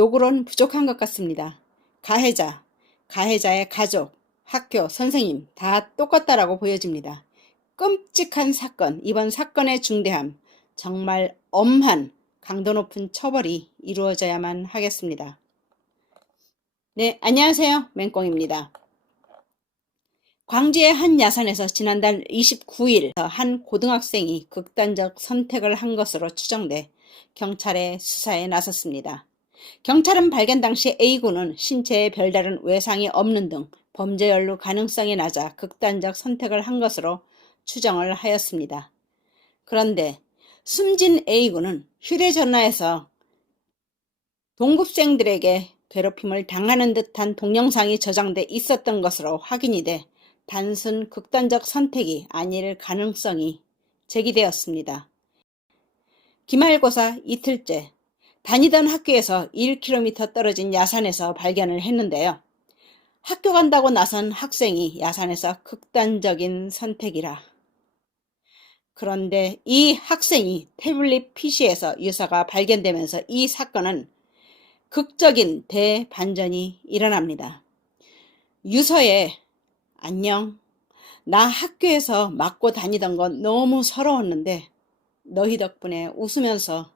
요구는 부족한 것 같습니다. 가해자, 가해자의 가족, 학교, 선생님 다 똑같다라고 보여집니다. 끔찍한 사건, 이번 사건의 중대함, 정말 엄한 강도 높은 처벌이 이루어져야만 하겠습니다. 네, 안녕하세요. 맹꽁입니다. 광주의 한 야산에서 지난달 29일 한 고등학생이 극단적 선택을 한 것으로 추정돼 경찰의 수사에 나섰습니다. 경찰은 발견 당시 A군은 신체에 별다른 외상이 없는 등 범죄 연루 가능성이 낮아 극단적 선택을 한 것으로 추정을 하였습니다. 그런데 숨진 A군은 휴대전화에서 동급생들에게 괴롭힘을 당하는 듯한 동영상이 저장돼 있었던 것으로 확인이 돼 단순 극단적 선택이 아닐 가능성이 제기되었습니다. 기말고사 이틀째 다니던 학교에서 1km 떨어진 야산에서 발견을 했는데요. 학교 간다고 나선 학생이 야산에서 극단적인 선택이라. 그런데 이 학생이 태블릿 PC에서 유서가 발견되면서 이 사건은 극적인 대반전이 일어납니다. 유서에 안녕, 나 학교에서 맞고 다니던 건 너무 서러웠는데 너희 덕분에 웃으면서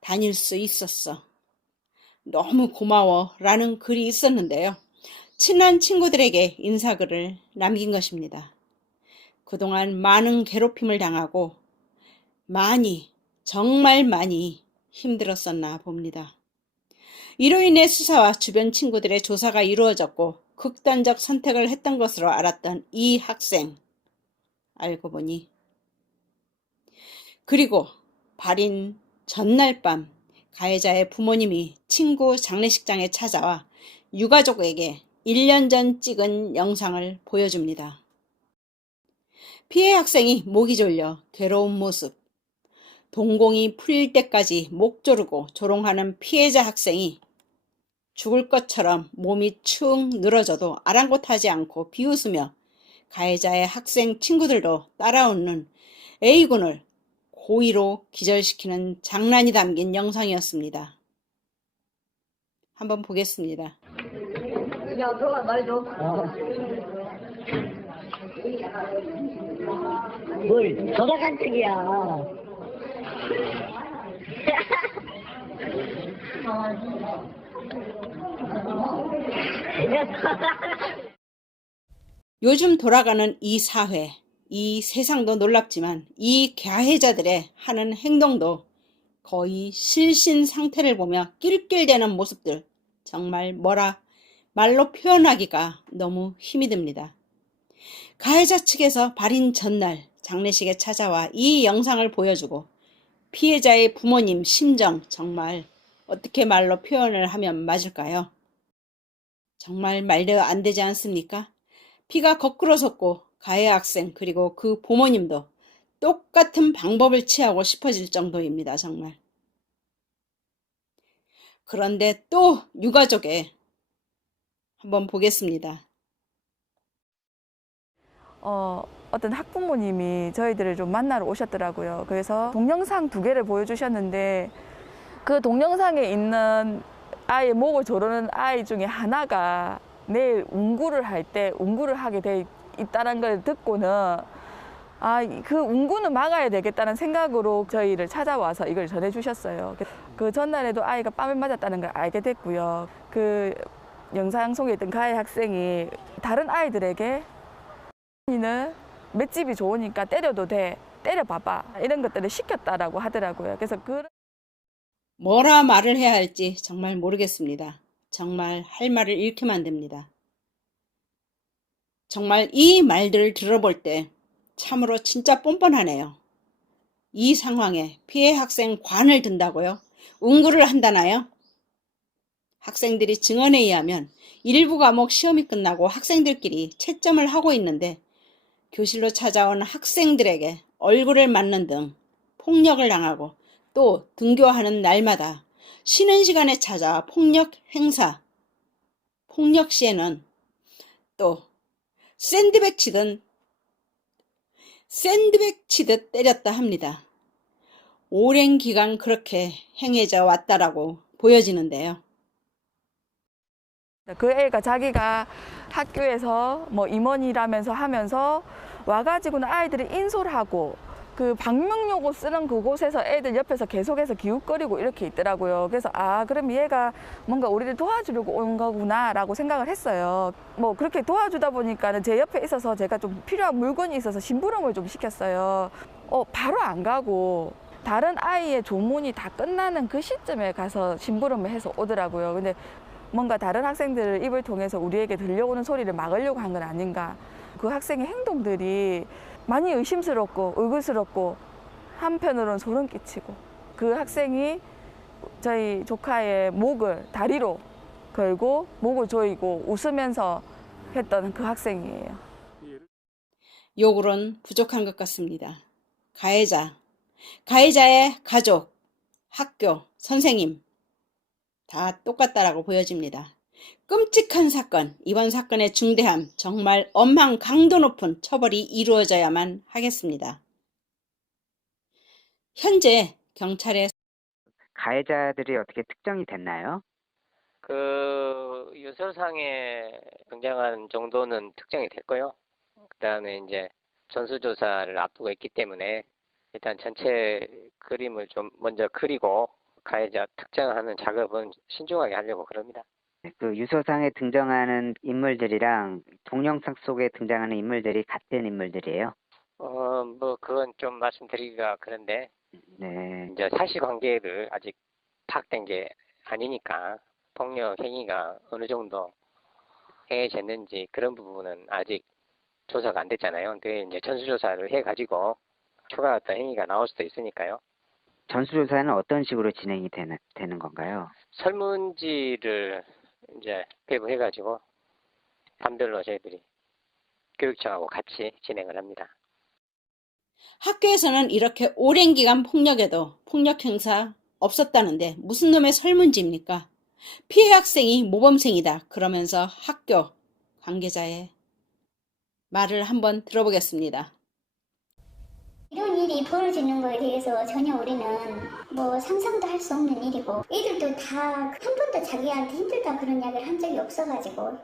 다닐 수 있었어. 너무 고마워 라는 글이 있었는데요. 친한 친구들에게 인사글을 남긴 것입니다. 그동안 많은 괴롭힘을 당하고 정말 많이 힘들었었나 봅니다. 이로 인해 수사와 주변 친구들의 조사가 이루어졌고 극단적 선택을 했던 것으로 알았던 이 학생. 알고 보니 그리고 발인 전날 밤 가해자의 부모님이 친구 장례식장에 찾아와 유가족에게 1년 전 찍은 영상을 보여줍니다. 피해 학생이 목이 졸려 괴로운 모습, 동공이 풀릴 때까지 목 조르고 조롱하는 피해자 학생이 죽을 것처럼 몸이 축 늘어져도 아랑곳하지 않고 비웃으며 가해자의 학생 친구들도 따라오는 A군을 고의로 기절시키는 장난이 담긴 영상이었습니다. 한번 보겠습니다. 야, 들어가, 말 좀. 뭘, 저작한 책이야. 요즘 돌아가는 이 사회, 이 세상도 놀랍지만 이 가해자들의 하는 행동도 거의 실신 상태를 보며 낄낄대는 모습들, 정말 말로 표현하기가 너무 힘이 듭니다. 가해자 측에서 발인 전날 장례식에 찾아와 이 영상을 보여주고 피해자의 부모님 심정 정말 어떻게 말로 표현을 하면 맞을까요? 정말 말대로 안 되지 않습니까? 피가 거꾸로 솟고 가해 학생 그리고 그 부모님도 똑같은 방법을 취하고 싶어질 정도입니다. 정말. 그런데 또 유가족에 한번 보겠습니다. 어떤 학부모님이 저희들을 좀 만나러 오셨더라고요. 그래서 동영상 2개를 보여주셨는데 그 동영상에 있는 아이의 목을 조르는 아이 중에 하나가 내일 운구를 할 때 운구를 하게 돼 있다는 걸 듣고는 그 운구는 막아야 되겠다는 생각으로 저희를 찾아와서 이걸 전해주셨어요. 그 전날에도 아이가 뺨을 맞았다는 걸 알게 됐고요. 그 영상 속에 있던 가해 학생이 다른 아이들에게 는 맷집이 좋으니까 때려도 돼, 때려봐봐 이런 것들을 시켰다라고 하더라고요. 그래서 뭐라 말을 해야 할지 정말 모르겠습니다. 정말 할 말을 잃게 만듭니다. 정말 이 말들을 들어볼 때 참으로 진짜 뻔뻔하네요. 이 상황에 피해 학생 관을 든다고요? 운구를 한다나요? 학생들이 증언에 의하면 일부 과목 시험이 끝나고 학생들끼리 채점을 하고 있는데 교실로 찾아온 학생들에게 얼굴을 맞는 등 폭력을 당하고 또 등교하는 날마다 쉬는 시간에 찾아와 폭력 행사, 폭력 시에는 또 샌드백 치듯 때렸다 합니다. 오랜 기간 그렇게 행해져 왔다라고 보여지는데요. 그 애가 자기가 학교에서 뭐 임원이라면서 하면서 와가지고는 아이들이 인솔 하고 그 방명록어 쓰는 그곳에서 애들 옆에서 계속해서 기웃거리고 이렇게 있더라고요. 그래서 그럼 얘가 뭔가 우리를 도와주려고 온 거구나라고 생각을 했어요. 뭐 그렇게 도와주다 보니까는 제 옆에 있어서 제가 좀 필요한 물건이 있어서 심부름을 좀 시켰어요. 바로 안 가고 다른 아이의 조문이 다 끝나는 그 시점에 가서 심부름을 해서 오더라고요. 근데 뭔가 다른 학생들을 입을 통해서 우리에게 들려오는 소리를 막으려고 한 건 아닌가. 그 학생의 행동들이 많이 의심스럽고 의구스럽고 한편으로는 소름 끼치고 그 학생이 저희 조카의 목을 다리로 걸고 목을 조이고 웃으면서 했던 그 학생이에요. 요구는 부족한 것 같습니다. 가해자의 가족, 학교, 선생님 다 똑같다라고 보여집니다. 끔찍한 사건, 이번 사건의 중대함, 정말 엄한 강도 높은 처벌이 이루어져야만 하겠습니다. 현재 경찰의 가해자들이 어떻게 특정이 됐나요? 그 유서상에 등장한 정도는 특정이 됐고요. 그다음에 이제 전수조사를 앞두고 있기 때문에 일단 전체 그림을 좀 먼저 그리고 가해자 특정하는 작업은 신중하게 하려고 그럽니다. 그 유서상에 등장하는 인물들이랑 동영상 속에 등장하는 인물들이 같은 인물들이에요? 뭐 그건 좀 말씀드리기가 그런데 네. 이제 사실관계를 아직 파악된 게 아니니까 폭력 행위가 어느 정도 행해졌는지 그런 부분은 아직 조사가 안 됐잖아요. 근데 이제 전수조사를 해가지고 추가 어떤 행위가 나올 수도 있으니까요. 전수조사는 어떤 식으로 진행이 되는 건가요? 설문지를 이제 배부해가지고 반별로 저희들이 교육청하고 같이 진행을 합니다. 학교에서는 이렇게 오랜 기간 폭력에도 폭력 행사 없었다는데 무슨 놈의 설문지입니까? 피해 학생이 모범생이다 그러면서 학교 관계자의 말을 한번 들어보겠습니다. 이런 일이 벌어지는 거에 대해서 전혀 우리는 뭐 상상도 할 수 없는 일이고 애들도 다 한 번도 자기한테 힘들다 그런 이야기를 한 적이 없어가지고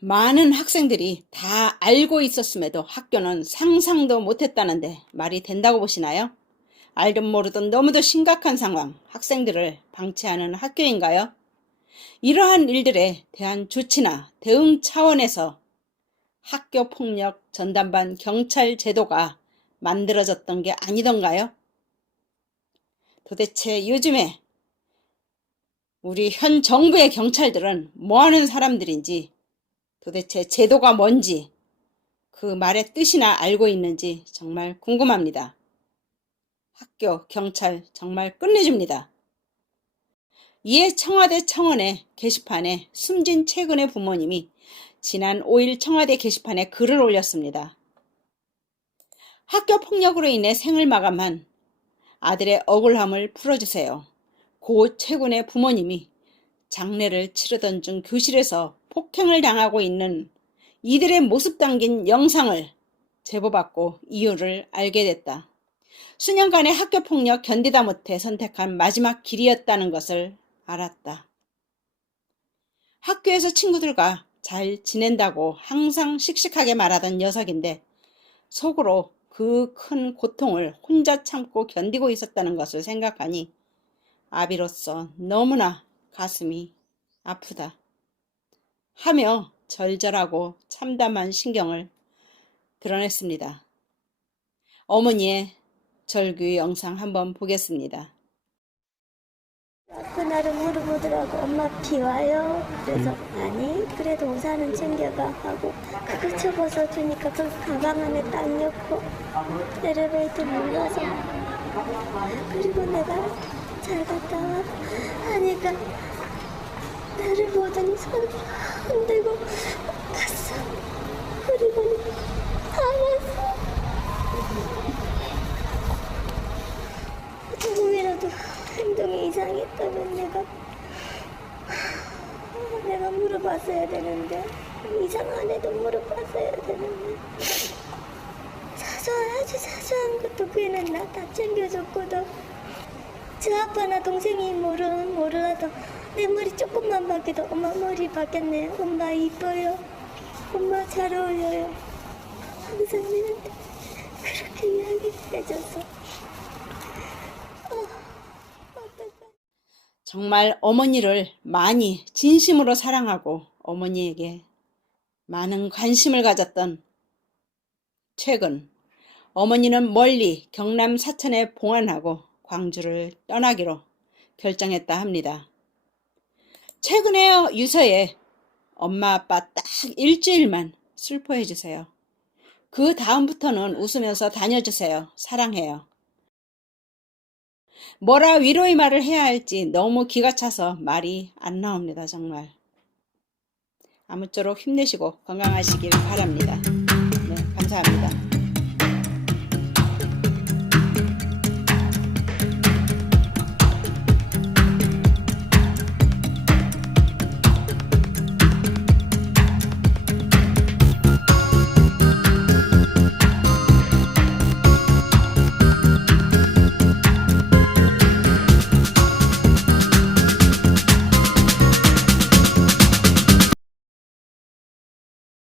많은 학생들이 다 알고 있었음에도 학교는 상상도 못했다는데 말이 된다고 보시나요? 알든 모르든 너무도 심각한 상황, 학생들을 방치하는 학교인가요? 이러한 일들에 대한 조치나 대응 차원에서 학교폭력 전담반 경찰 제도가 만들어졌던 게 아니던가요? 도대체 요즘에 우리 현 정부의 경찰들은 뭐하는 사람들인지, 도대체 제도가 뭔지, 그 말의 뜻이나 알고 있는지 정말 궁금합니다. 학교, 경찰 정말 끝내줍니다. 이에 청와대 청원의 게시판에 숨진 최근의 부모님이 지난 5일 청와대 게시판에 글을 올렸습니다. 학교 폭력으로 인해 생을 마감한 아들의 억울함을 풀어주세요. 고 최군의 부모님이 장례를 치르던 중 교실에서 폭행을 당하고 있는 이들의 모습 담긴 영상을 제보받고 이유를 알게 됐다. 수년간의 학교폭력 견디다 못해 선택한 마지막 길이었다는 것을 알았다. 학교에서 친구들과 잘 지낸다고 항상 씩씩하게 말하던 녀석인데 속으로 그 큰 고통을 혼자 참고 견디고 있었다는 것을 생각하니 아비로서 너무나 가슴이 아프다 하며 절절하고 참담한 신경을 드러냈습니다. 어머니의 절규 영상 한번 보겠습니다. 그날은 물어보더라고. 엄마 비 와요? 그래서 아니 그래도 우산은 챙겨가 하고 그거 접어서 주니까 그 가방 안에 딱 넣고 엘리베이터 눌러서 그리고 내가 잘 갔다 와 하니까 나를 보더니 손 흔들고 갔어. 그리고 알았어. 조금이라도 행동이 이상했다면 내가 물어봤어야 되는데 이상 안 해도 물어봤어야 되는데 아주 사소한 것도 걔는 나 다 챙겨줬거든. 저 아빠나 동생이 몰라도 내 머리 조금만 바뀌어도 엄마 머리 바뀌었네. 엄마 이뻐요. 엄마 잘 어울려요. 항상 내한테 그렇게 이야기해줘서. 정말 어머니를 많이 진심으로 사랑하고 어머니에게 많은 관심을 가졌던 최근 어머니는 멀리 경남 사천에 봉안하고 광주를 떠나기로 결정했다 합니다. 최근에 유서에 엄마 아빠 딱 일주일만 슬퍼해 주세요. 그 다음부터는 웃으면서 다녀주세요. 사랑해요. 뭐라 위로의 말을 해야 할지 너무 기가 차서 말이 안 나옵니다. 정말. 아무쪼록 힘내시고 건강하시길 바랍니다. 네, 감사합니다.